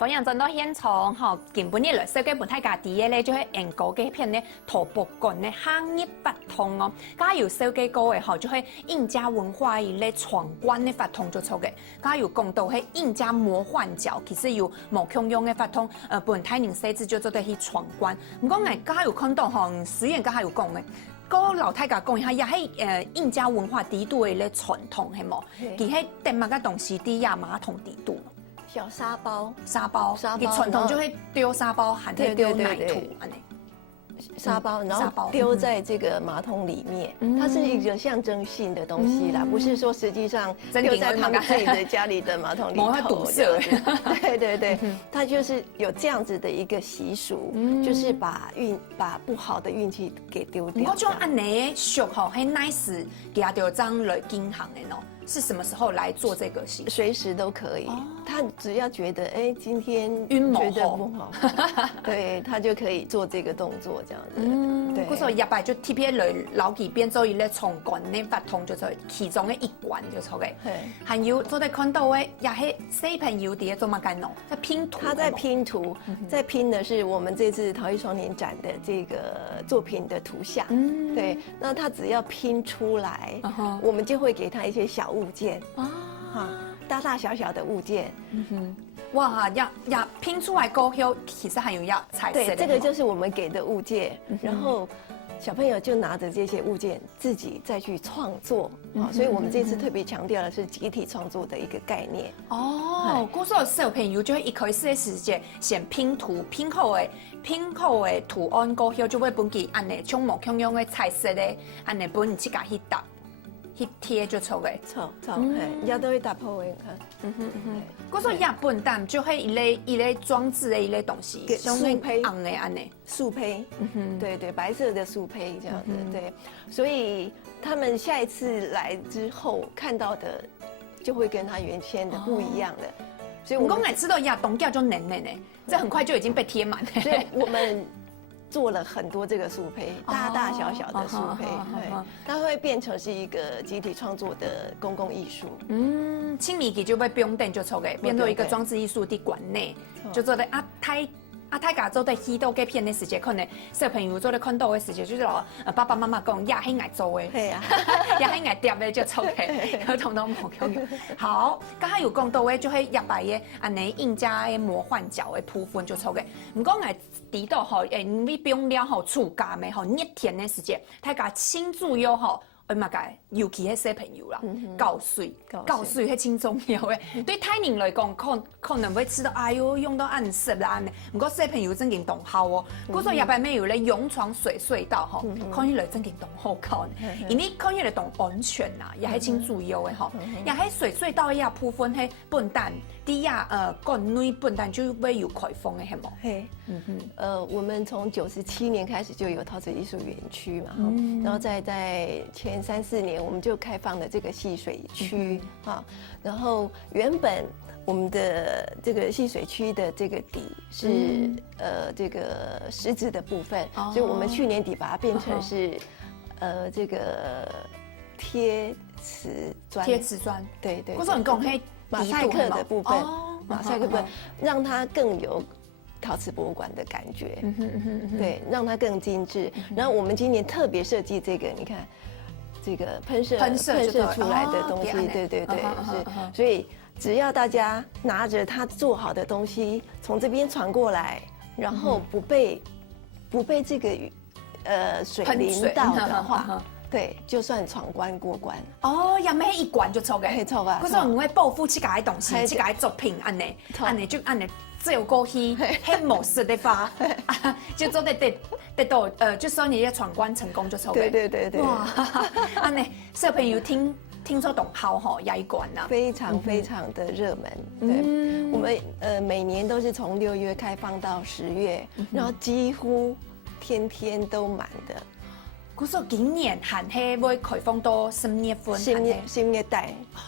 歡迎進到現場，根本呢嚟設計本體家啲嘢咧，就係研究嘅片咧，圖博館咧行業法通哦。加有設計過嘅就係印加文化一類闖關嘅法通做錯嘅。加有講到係印加魔幻角，其實有無共用嘅法通，本體人設置就做得去闖關。唔講誒，加有看到雖然加有講嘅。個老太家講一下，也係印加文化底度嘅咧傳統係冇，佢係點乜嘅東西啲亞馬桶底度。小沙包，佢傳統就會丟沙包，還是丟奶土安尼。沙包，然後丟在這個馬桶裡面，它是一個象徵性的東西啦，不是說實際上丟在他們自己的家裡的馬桶裡頭。對對對，它就是有這樣子的一個習俗，就是把不好的運氣給丟掉。我種安尼俗吼，係 nice，給他丟張來銀行的喏。是什麼時候來做這個習俗？隨時都可以。他只要覺得今天覺得不好，對他就可以做這個動作，這樣子。對。嗰時候入來就貼片來老幾邊做一個闖關呢法通，就做其中的一關就錯嘅。還有做得看到嘅，也係小朋友啲做乜干喏？在拼圖。他在拼圖，在拼的是我們這次陶藝雙年展的這個作品的圖像。對，那他只要拼出來，我們就會給他一些小物件大大小小的物件，哇，要拼出來高後，其實還有要彩色的。對，這個就是我們給的物件，然後小朋友就拿着這些物件自己再去創作。所以我們這次特別強調的是集體創作的一個概念。哦，嗰時候小朋友就會一開始的時間先拼圖，拼好的圖案過後就會本佢按呢種無共用的彩色的，按呢本自家去搭。去貼就錯嘅，人家都會打破嘅，看。嗰種日本蛋就係一類裝置的一類東西，樹胚紅的安尼，樹胚，對對，白色的樹胚這樣子，對，所以他們下一次來之後看到的，就會跟他原先的不一樣的。所以我們知道呀，東家就黏黏的，這很快就已經被貼滿了。所以我們做了很多這個樹胚，大大小小的樹胚，它會變成是一個集體創作的公共藝術。清明節就被不用等就錯嘅，變做一個裝置藝術的館內，就做得大家做得去到嘅片的時間，可能小朋友做得看到嘅時間，就是話爸爸媽媽講也係愛做嘅，係啊，也係愛疊嘅就錯嘅，有統統冇用。好，剛才有講到嘅就係入來嘅安尼印加嘅魔幻角嘅部分就錯嘅，唔講係提到吼，你不用了吼，暑假嘅吼熱天嘅時間，大家慶祝咗吼。嘛個，尤其係小朋友啦，9歲係真重要嘅。對大人來講，可能會知道，哎呦，用到暗色啦。唔過小朋友真經懂好哦。嗰時入邊咩有咧勇闖水隧道吼，看起來真經懂好看。因為看起來懂安全啊，也係真重要嘅吼。也喺水隧道呀部分係笨蛋，啲呀國內笨蛋就會有開放嘅係冇？係，我們從97年開始就有陶瓷藝術園區嘛，然後在前3-4年，我們就開放了這個戲水區然後原本我們的這個戲水區的這個底是這個石子的部分，所以我們去年底把它變成是這個貼瓷磚，對對。嗰時候你講係馬賽克的部分，馬賽克部分讓它更有陶瓷博物館的感覺，對，讓它更精緻。然後我們今年特別設計這個，你看。這個噴射出來的東西，對對對，是，所以只要大家拿着他做好的東西從這邊傳過來，然後不被這個水淋到的話，對，就算闖關過關。哦，有咩一關就錯嘅，錯啊！嗰時候唔會報復自家嘅東西，自家嘅作品，安尼就安尼。照過去，喺模式的話，就做得到，就說你嘅闖關成功就錯嘅。對。哇，安尼小朋友聽說懂好吼，也一關啊，非常非常的熱門。對，我們每年都是從6月開放到10月，然後幾乎天天都滿的。古说今年寒黑会开放到10月份，10月底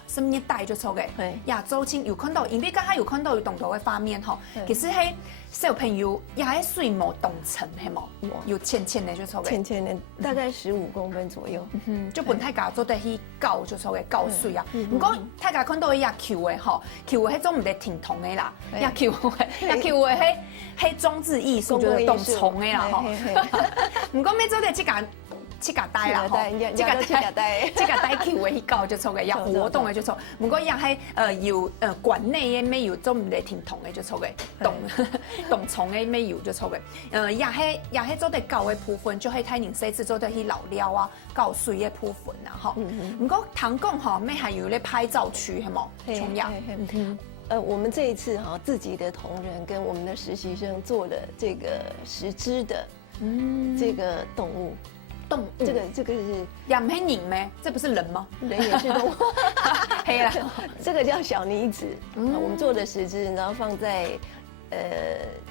，10月底就错嘅。亚洲青有看到，因为刚才有看到有动到嘅画面吼，其实迄小朋友也喺水毛冻层系冇，有浅浅的就错嘅，浅浅的大概15公分左右，就本太家做得去教就错嘅教水啊。不过太家看到亚球嘅吼，球嘅迄种唔得挺同嘅啦，亚球嘅迄装置艺术就是冻虫嘅啦吼。不过咩做得这个带啦吼，这个带球的去搞就错嘅，也活动的就错。不过也系有馆内嘅咩有做唔嚟挺同嘅就错嘅，动虫嘅咩有就错嘅。也系做得搞嘅部分，就系睇人细次做得去老料啊，搞水嘅部分啊，吼。不过唐贡吼咩还有咧拍照区系冇？重要。我们这一次哈，自己的同仁跟我们的实习生做了这个10只的这个动物。这个是也唔系人咩？这不是人吗？人也是动物。黑啦，这个叫小妮子。我们做了10只，然后放在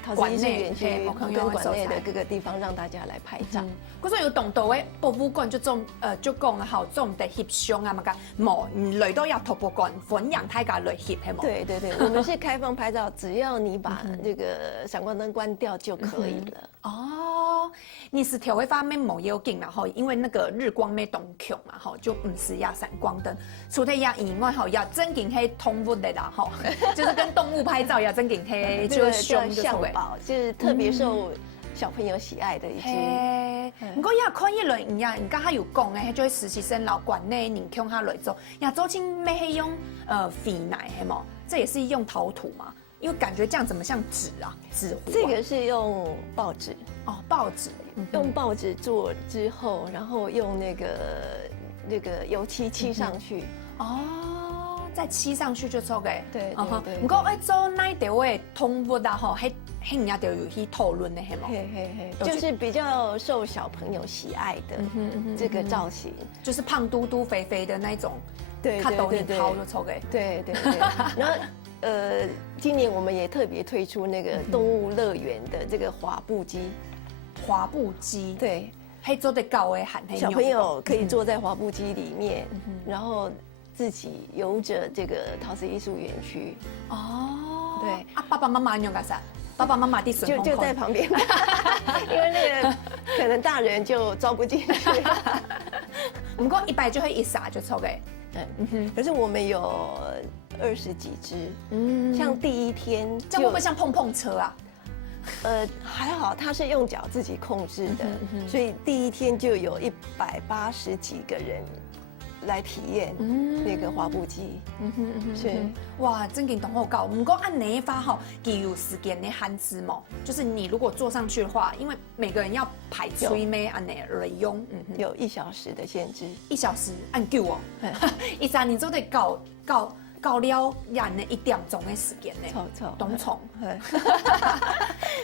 陶瓷艺术园区跟馆内的各个地方，让大家来拍照。嗰所有动到嘅博物馆就种就讲啊，好种的翕相啊嘛个，冇嚟到入博物馆分享大家嚟翕係冇？对，我们是开放拍照，只要你把这个闪光灯关掉就可以了。哦，你是调会方面冇要紧啦，吼，因为那个日光没动强嘛，吼，就唔是要闪光灯。除了要以外，吼，要真紧系动物的啦，吼，就是跟动物拍照要真紧系就凶就象宝，就是特别受小朋友喜爱的一只。不过也看一类，人家还有讲诶，就是实习生老馆内人向他来做，亚洲青咩系用肥奶系冇？这也是用陶土嘛？因为感觉这样怎么像纸啊？纸糊？这个是用报纸哦，报纸，用报纸做之后，然后用那个油漆漆上去。哦，再漆上去就做嘅。对。不过做那条嘅通物啊，吼，迄人家就有去讨论的，系冇？就是比较受小朋友喜爱的这个造型，就是胖嘟嘟、肥肥的那种。对。看抖音掏就做嘅。对。然后。今年我们也特别推出那个动物乐园的这个滑步机，滑步机，对，还做得高诶，小朋友可以坐在滑步机里面，然后自己游着这个陶瓷艺术园区。哦，对啊，爸爸妈妈用干啥？爸爸妈妈的就在旁边，因为那个可能大人就招不进去。不过一般就会一撒就抽给。可是我们有20几只，像第一天，这样会不会像碰碰车啊？还好，它是用脚自己控制的，所以第一天就有180几个人来体验那个滑步机。是哇，真给同好搞。不过按哪发吼，有时间的限制嘛，就是你如果坐上去的话，因为每个人要排吹咩按哪来用，有1小时的限制，1小时按够哦。1你做得搞了人的1点钟的时间呢，懂虫。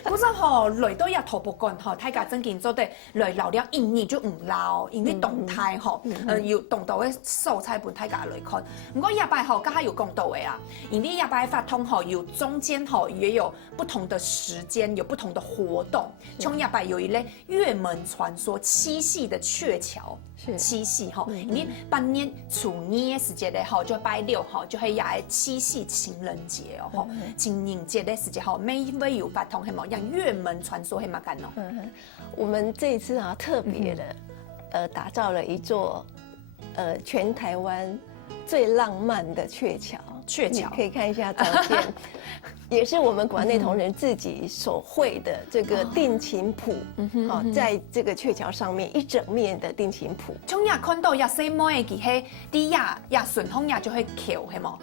嗰陣吼嚟到入圖博館吼，大家真見做得嚟留了1年就唔撈，因為動態吼，要動到嘅素材本大家來看。不過日擺吼，家下有講到嘅啊，因為日擺發通吼有中間吼也有不同的時間，有不同的活動。從日擺有一類月門傳說七夕的鵲橋，七夕吼，因為半年處2嘅時節咧吼，就拜6吼，就係也係七夕情人節哦吼，情人節嘅時節吼，每位有發通係冇。像月門傳說係嘛干哦？我們這一次啊特別的，打造了一座，全台灣最浪漫的鵲橋。鵲橋可以看一下照片，也是我們館內同仁自己手繪的這個定情譜，在這個鵲橋上面一整面的定情譜。從也看到也細妹嘅係啲也順風也就會橋係冇？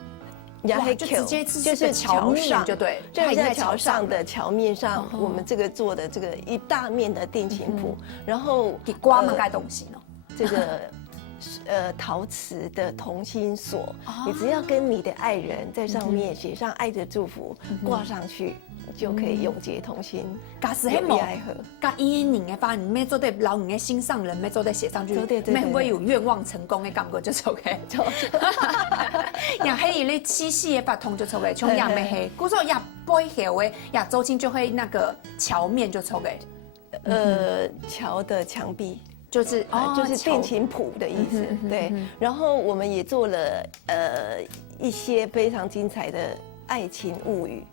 就直接就是橋面就對，就是在橋上的橋面上，我們這個做的這個一大面的定情譜，然後給掛乜嘢東西呢？這個陶瓷的同心鎖，你只要跟你的愛人在上面寫上愛的祝福，掛上去就可以永結同心。假使係冇，假依年嘅話，咩做得老人嘅心上人，咩做得寫上去，咩會有願望成功嘅感覺就做嘅。也係你七夕嘅發通就做嘅，從也咩係，古時候也背後嘅也周青就會那個橋面就做嘅。橋的牆壁。就是就是定情谱的意思，对。然后我们也做了一些非常精彩的爱情物语，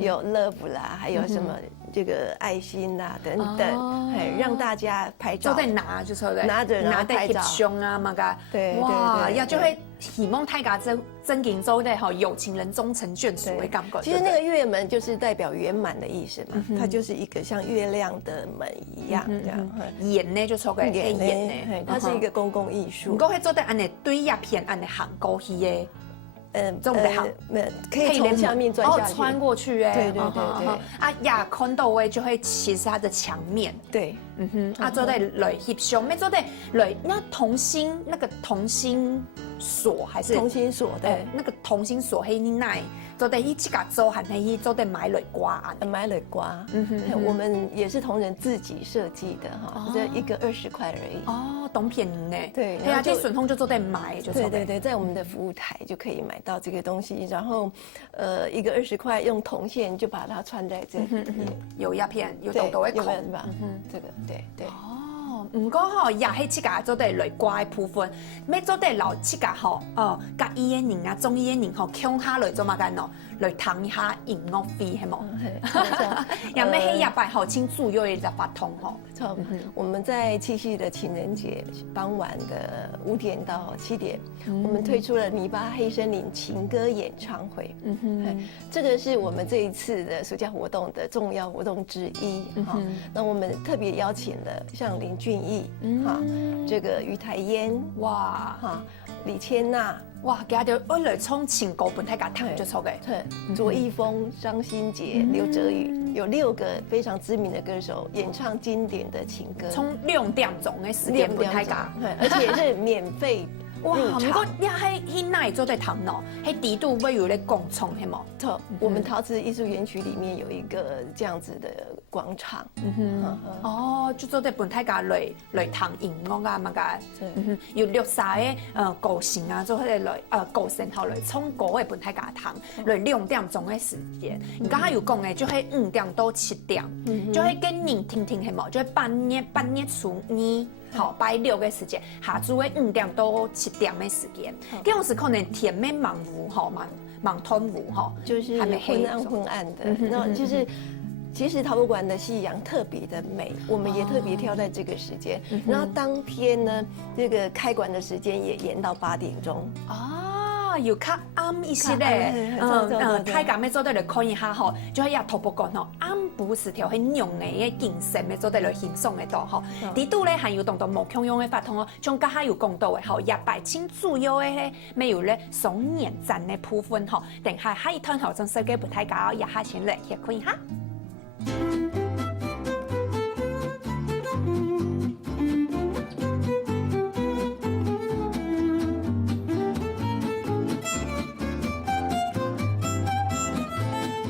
有 love 啦，还有什么这个爱心啦等等，让大家拍照。就在拿，就说拿着然后拍照，胸啊嘛个，对哇，要就会希望大家真营造的哈有情人终成眷属的感觉。其实那个月门就是代表圆满的意思嘛，它就是一个像月亮的门一样这样。演呢就说个演呢，它是一个公共艺术。不过会做的安尼对一片安尼行过去的。这种的行，可以从下面钻下去，穿过去哎，对对对对。啊，亚空斗位就会其实它的墙面，对，啊，做在雷翕相，没做在雷那同心那个同心锁还是同心锁对，那个同心锁黑奈。做在一起个做，还是做在买蕊瓜啊？买蕊瓜，我们也是同仁自己设计的哈，这一个20块而已。哦，懂便宜呢。对，对啊，这笋通就做在买，就对，在我们的服务台就可以买到这个东西，然后一个20块，用铜线就把它穿在这里，有鸦片，有豆豆的孔吧？这个对。唔过吼，也迄七家做对雷瓜的部分，要做对老七家吼，甲医的人啊，中医的人吼，强下来做嘛干喏，来谈一下营业费系冇？也咩迄夜拜吼，请主要的发通吼。错，我们在七夕的情人节傍晚的5点到7点，我们推出了泥巴黑森林情歌演唱会。这个是我们这一次的暑假活动的重要活动之一。那我们特别邀请了像林俊逸，这个于台烟，哇，李千娜，哇，给他就来冲情歌本太甲弹就错嘅，对，卓一峰、张新杰、刘哲宇，有6个非常知名的歌手演唱经典的情歌，从6点钟的时间本太甲，而且是免费。哇，不过你迄那做在谈喏，迄底度会有咧共创系冇？错，我们陶瓷艺术园区里面有一个这样子的广场。哦，就做在本太家来谈音乐啊嘛个，有60个歌星啊，做迄个歌星后来从歌的本太家谈来2点钟的时间。你刚刚有讲诶，就迄5点到7点，就迄跟人听系冇，就半夜初2。好，拜6的时间，下晝的5點到7點的時間，嗰陣時可能天面茫霧吼，茫吞霧吼，就是昏暗的，那就是其實陶博館的夕陽特別的美，我們也特別挑在這個時間，然後當天呢，這個開館的時間也延到8點鐘。又較暗一些咧，太監要做得來看一下吼，就係也陶博館吼，暗部是條很濃嘅景色要做得來欣賞嘅度吼。啲度咧還有當到無共用嘅法通哦，像家下有講到嘅吼，也擺清主要嘅咧，沒有咧雙年展嘅部分吼，等下下一趟後仲設計不太高，也下先來去看一下。